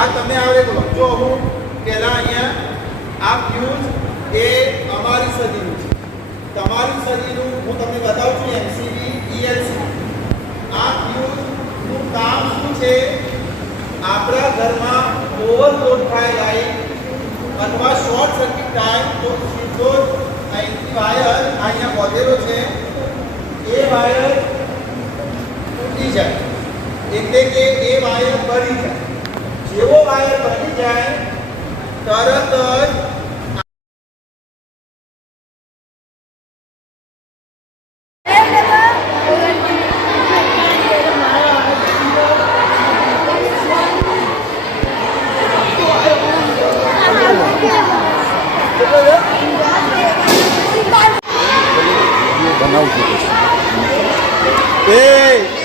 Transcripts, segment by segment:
આ તમે આવડે જો હું પહેલાં અહીંયા આ ફ્યુઝ એ અમારી સદીનું છે, તમારી સદીનું હું તમને બતાવું છું એમસીબી ઈએલસી. આ ફ્યુઝનું કામ શું છે? આપણા ઘરમાં ઓવરલોડ થાય લાઈટ અથવા શોર્ટ સર્કિટ થાય તો સીધો અહીંથી વાયર અહીંયા બોધેલો છે એ વાયર તૂટી જાય, એટલે કે એ વાયર બળી જાય. જેવો વાયર બળી જાય તરત જ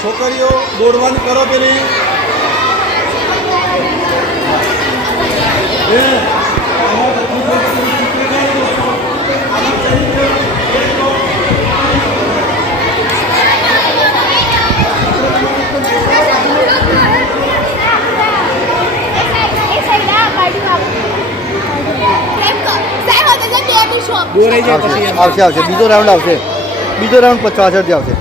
છોકરીઓ દોડવાનું કરો પેલી આવશે આવશે બીજો રાઉન્ડ આવશે, બીજો રાઉન્ડ 50 આવશે.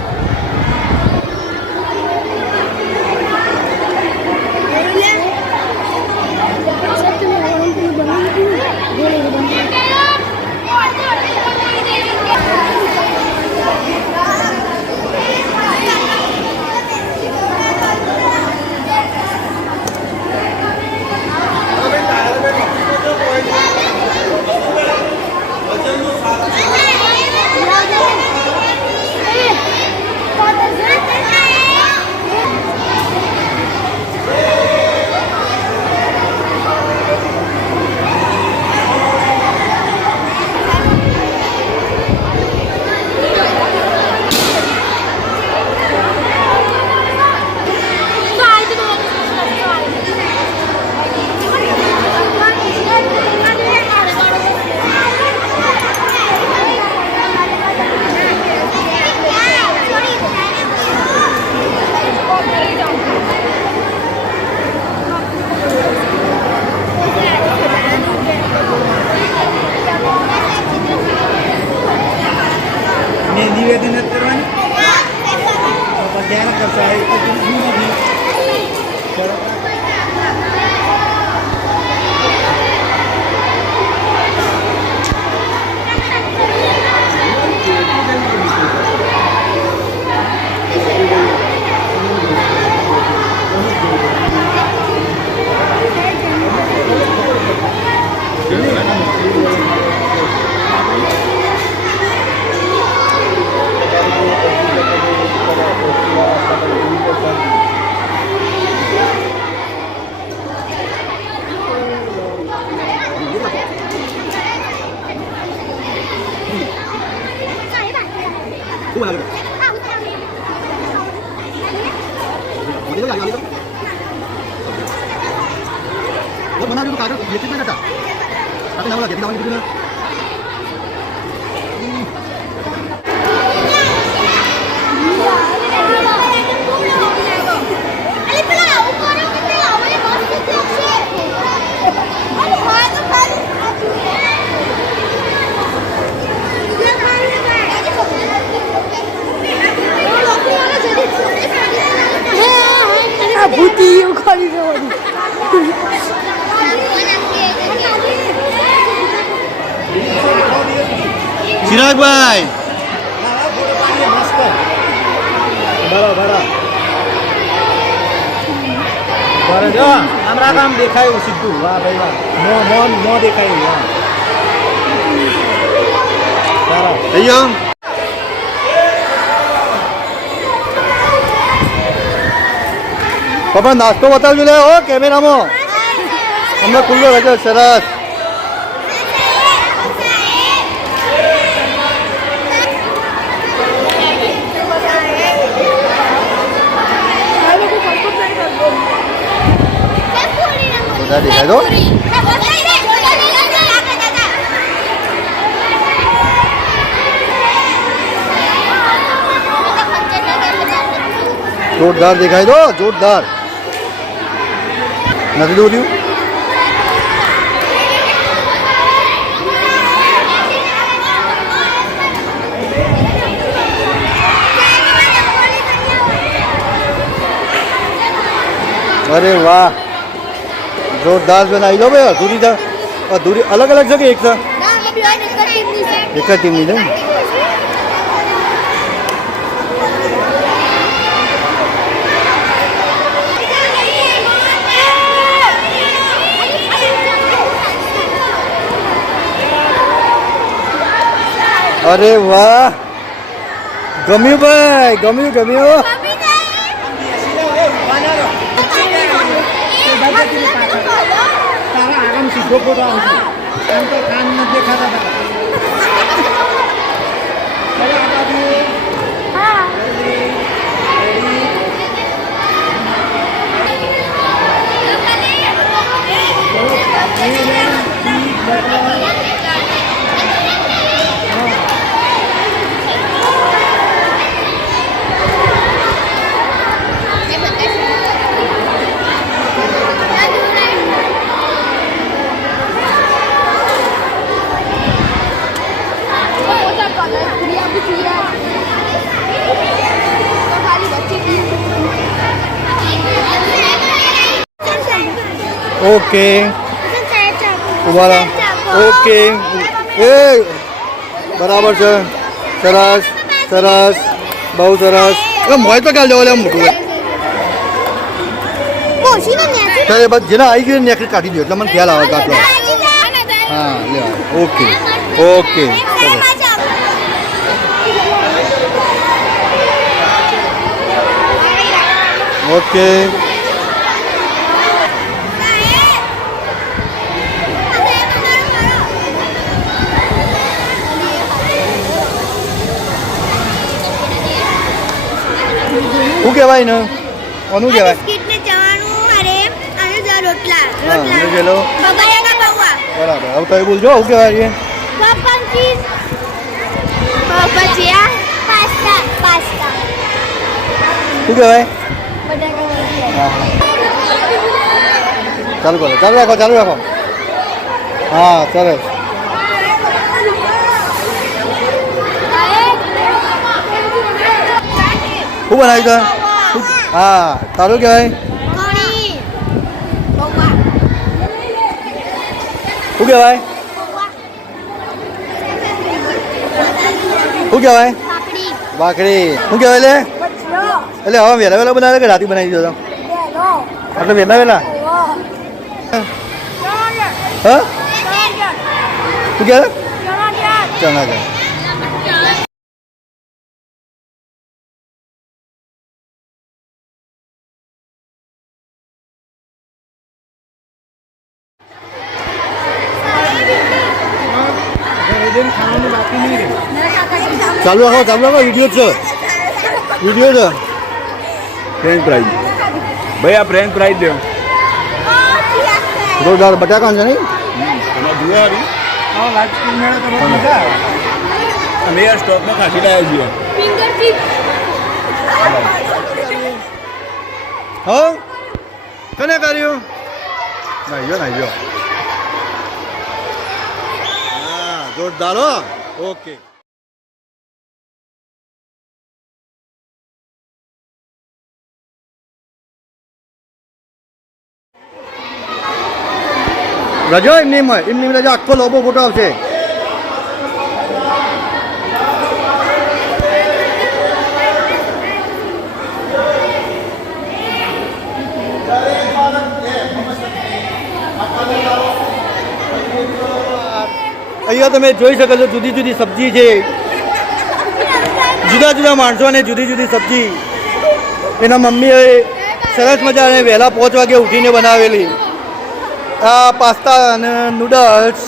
નિવેદન કરવાની ધ્યાન કરશે ભૂતી ઉખાડી દેવાની. ચિરાગભાઈ બરાબર જો આમરા કામ દેખાયું સીધું. વાહ ભાઈ વાહ, નો દેખાયું. વાહ સારા થઈ ગયો. પપ્પા નાસ્તો બતાવજો લે. ઓ કેમેરામાં અમને ખુલ્લો રહેજો. સરસ. બધા દેખાય તો જોરદાર દેખાય તો જોરદાર નથી દોર્યું. અરે વાહ જોરદાર બનાવી લો ભાઈ અધૂરી અલગ અલગ છે કે એક છે એક જ ટીમની છે ને? અરે વાહ ગમ્યું ભાઈ ગમ્યું તારા આરામ સીધો ફોટો આવશે એમ તો કાન નથી દેખાતા તારા. ચાલો આ બાજુ. ઓકે ઉભા રહો ઓકે એ બરાબર છે સરસ સરસ બહુ સરસ મોય તો કાલ જવા મોટું ચાલે બસ જેના આવી ગયું નેકરી કાઢી દો એટલે મને ખ્યાલ આવે કાઢલો હા લેવા ઓકે ઓકે સરસ ઓકે શું કહેવાય ને કોનું કહેવાય હા મેં ગયેલો બરાબર હવે કઈ બોલજો શું કહેવાય શું કહેવાય ચાલુ કરો ચાલુ રાખો હા સરસ શું બનાવ્યું છે હા તારું કહેવાય શું કહેવાય ભાખરી શું કહેવાય એટલે હવે વહેલા બનાવે કે રાતી બનાવી દીધો એટલે વહેલા હા શું કહેવાય ચણા છે ખાવાનું બાકી નહીં રહે. ચાલુ રાખો વિડીયો છે ફ્રેન્ચ ફ્રાઈઝ ભાઈ આ ફ્રેન્ચ ફ્રાઈઝ દે જોરદાર બટાકા છે નહીં એમાં જુઓ યારી આવો લાઈફ સ્કૂલ મેળો તો બહુ મજા આવે. અમે યાર સ્ટોકમાં ખાસી લાવ્યા છીએ હા કને કર્યું નાઈ જો હા જોરદાર હો ઓકે રજો એમની રજા આખો લોબો ફોટો આવશે અહીંયા તમે જોઈ શકો છો જુદી જુદી સબ્જી છે જુદા માણસોને જુદી જુદી સબ્જી એના મમ્મીએ સરસ મજાને વહેલા 5 વાગે ઉઠીને બનાવેલી આ પાસ્તા અને નૂડલ્સ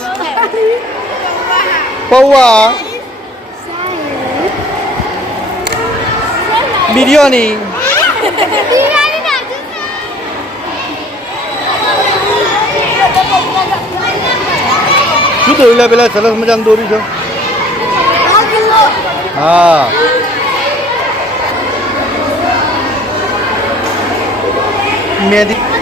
પૌવા બિરયાની શું દોરી પેલા સરસ મજાનું દોરી છે હા મેદી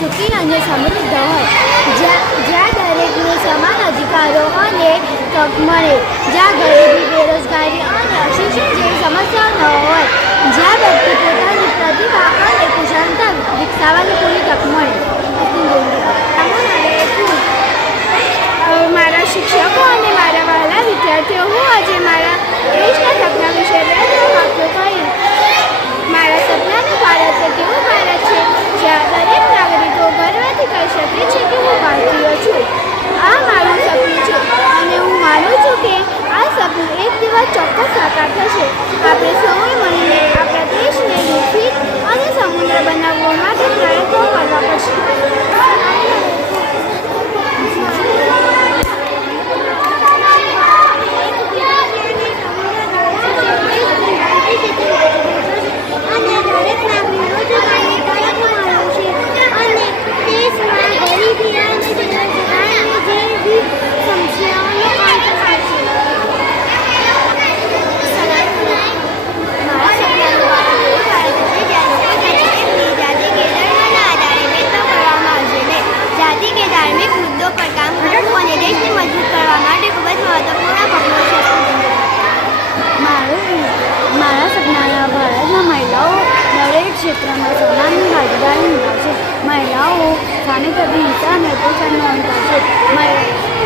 સુખી અને સમૃદ્ધ હોય, જ્યાં દરેકને સમાન અધિકારો અને તક મળે, જ્યાં ગરીબી, બેરોજગારી અને અશિક્ષણ જેવી સમસ્યાઓ ન હોય, જ્યાં વ્યક્તિ પોતાની પ્રતિભા અને કુશળતા વિકસાવવાની પૂરી તક મળે. મારા શિક્ષકો અને મારા વહાલા વિદ્યાર્થીઓ, હું આજે મારા દેશના સપના વિશે બે વાક્યો કહીશ. મારા સપનાનું ભારત એક એવું ભારત છે જ્યાં દરેક નાગરિકો ગર્વથી કહી શકે છે કે હું ભારતીય છું. આ મારું સપનું છે અને હું માનું છું કે આ સપનું એક દિવસ ચોક્કસ સાકાર થશે. આપણે સૌએ મળીને આપણા દેશને વિકસિત અને સમૃદ્ધ બનાવવા માટે પ્રયત્નો કરવા પડશે. મારા સપનાના ભારતમાં મહિલાઓ દરેક ક્ષેત્રમાં સમાન ભાગીદારી નિભાવશે. મહિલાઓ સામે થતી હિંસા અને અત્યાચારનો અંત કરશે.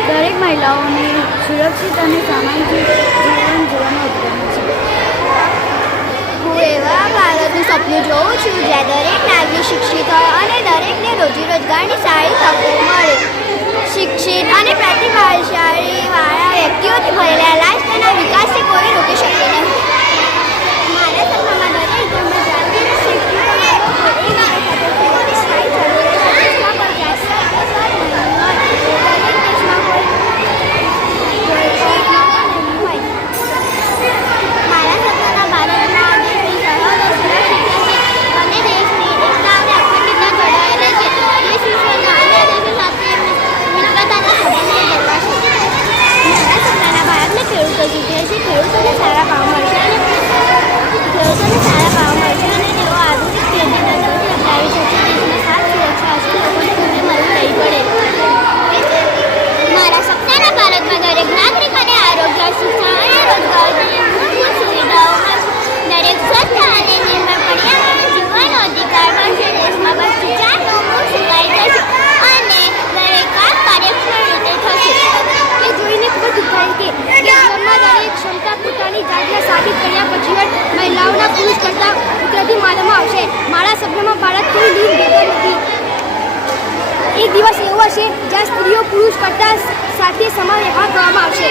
દરેક મહિલાઓને સુરક્ષિત અને સામાજિક જીવન જીવવાનો અધિકાર છે. હું એવા ભારતનું સપનું જોઉં છું જ્યાં દરેક નાગરિક શિક્ષિત હોય અને દરેકને રોજીરોજગારની સારી તકો મળે. શિક્ષિત અને પ્રતિભાશાળી વાળા વ્યક્તિઓથી ભરેલા રાષ્ટ્રના વિકાસને કોઈ રોકી શકે નહીં. મારા સપનામાં દરેક ઘરમાં જાતિ ખેડૂતોને સારા ભાવ મળશે અને તેઓ આધુનિક ખેતી પદ્ધતિ અપનાવી શકશે. દેશની ખાસ સુરક્ષા હશે, લોકોને ઘરે મળવું નહીં પડે. મારા સપનાના ભારતમાં દરેક નાગરિકોને આરોગ્ય, શિક્ષણ અને રોજગારની મૂળભૂત સુવિધાઓ મળશે. દરેક સ્વચ્છ અને નિર્મળ પર્યાવરણ જીવવાનો અધિકાર મળશે. દેશમાં ભ્રષ્ટાચારનું મૂળ સુકાઈ જશે અને દરેક કામ કાર્યક્ષમ રીતે થશે. એ જોઈને ખૂબ જ દુખાય કે દેશમાં દરેક ક્ષમતા પોતાની જાતને સાબિત કર્યા પછી મહિલાઓના પુરુષ કરતાં ઉત્તરથી માનવામાં આવશે. મારા સપનામાં ભારત કોઈ લિંગ ભેદ નથી. એક દિવસ એવો હશે જ્યાં સ્ત્રીઓ પુરુષ કરતાં સાથે સમાન વ્યવહાર કરવામાં આવશે.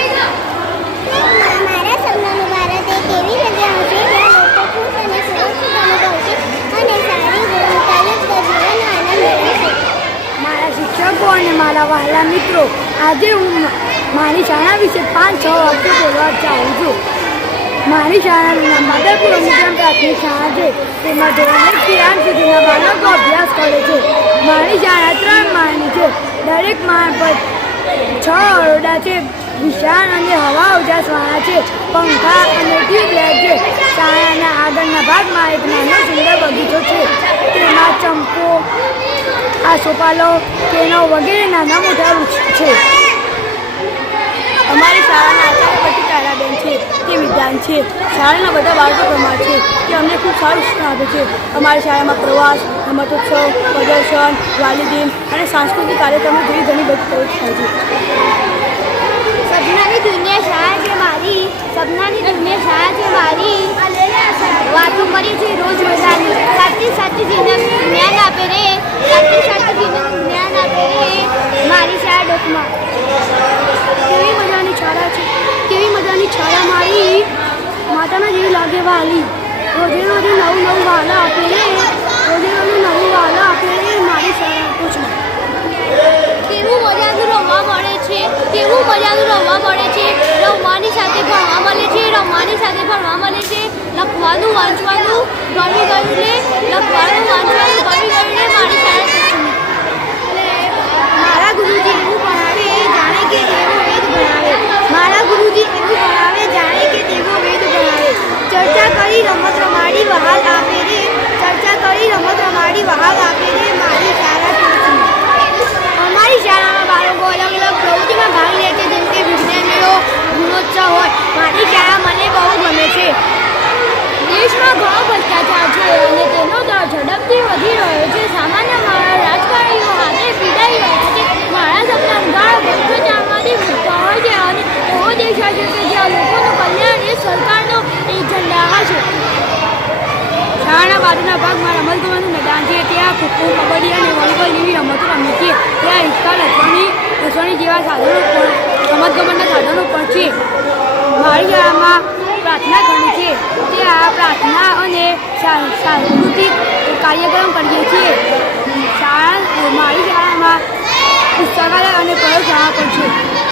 મારા સપનાનું ભારત એક એવી જગ્યા હશે જ્યાં લોકો ખુશ અને સુરક્ષિત અનુભવશે અને સારી ગુણવત્તાયુક્ત જીવનનો આનંદ મેળવશે. મારા શિક્ષકો અને મારા વહાલા મિત્રો, આજે હું મારી શાળા વિશે 5-6 વાક્યો બોલવા ચાહું છું. મારી શાળાનું નામ માધવપુર અમુકરામ પ્રાથમિક શાળા છે. તેમાં ધોરણ 1 થી 8 સુધીના બાળકો અભ્યાસ કરે છે. મારી શાળા 3 માળની છે. દરેક માળ પર 6 ઓરડા છે. વિશાળ અને હવા ઉજાસવાળા છે. પંખા અને ટ્યુબલાઇટ છે. શાળાના આગળના ભાગમાં એક નાનો સુંદર બગીચો છે. તેમાં ચંપો, આસોપાલો, કેનો વગેરે નાના મોટા વૃક્ષ છે. અમારી શાળાના આચાર્ય પતિ તારાબેન છે. તે વિદ્વાન છે. શાળાના બધા બાળકો પ્રમાણ છે. તે અમને ખૂબ સારું શિક્ષણ આપે છે. અમારી શાળામાં પ્રવાસ, રમતોત્સવ, પ્રદર્શન, વાલીદિન અને સાંસ્કૃતિક કાર્યક્રમો જેવી ઘણી બધી પ્રવૃત્તિ થાય છે. સપનાની દુનિયા શાળા છે મારી. સપનાની દુનિયા શાળા છે મારી. વાતો કરી છે રોજ મજાની. સાચી જ્ઞાન આપે રે. સાચી જ્ઞાન આપે રે. મારી શાળા ડોકમાં. કેવી મજાની શાળા છે. કેવી મજાની શાળા મારી. માતાના જેવી લાગે વાલી. રોજે નવું વાલા આપે રે. રોજે નવું વાલા આપે રે. મારી શાળા ટોચમાં. કેવું મજાનું રમવા મળે છે. કેવું મજાનું રમવા મળે છે. રમવાની સાથે ભણવા મળે છે. રમવાની સાથે ભણવા મળે છે. લખવાનું, વાંચવાનું ગમી ગયું લે. લખવાનું, વાંચવાનું ગમી ગયું લે. મારી શાળા મારા ગુરુજી એવું ભણાવે જાણે કે તેઓ વેદ ભણાવે. મારા ગુરુજી એવું ભણાવે જાણે કે તેઓ વેદ ભણાવે. ચર્ચા કરી રમત રમાડી વહાલ આપે રે. ચર્ચા કરી રમત રમાડી વહાલ આપે રે. મારી શાળા સરકારનો એક ઝંડા છે. શાળાના બાજુના ભાગમાં રમતગમતનું મેદાન છે. ત્યાં ખોખો, કબડ્ડી અને વોલીબોલ જેવી રમતો રમીએ છીએ. ત્યાં હિંચકા, લસણી જેવા સાધનો રમતગમતના સાધનો પણ છે. મારી શાળામાં પ્રાર્થના ઘણી છે. ત્યાં પ્રાર્થના અને સાંસ્કૃતિક કાર્યક્રમ કરીએ છીએ. મારી શાળામાં પુસ્તકાલય અને પ્રયોગશાળા પણ છે.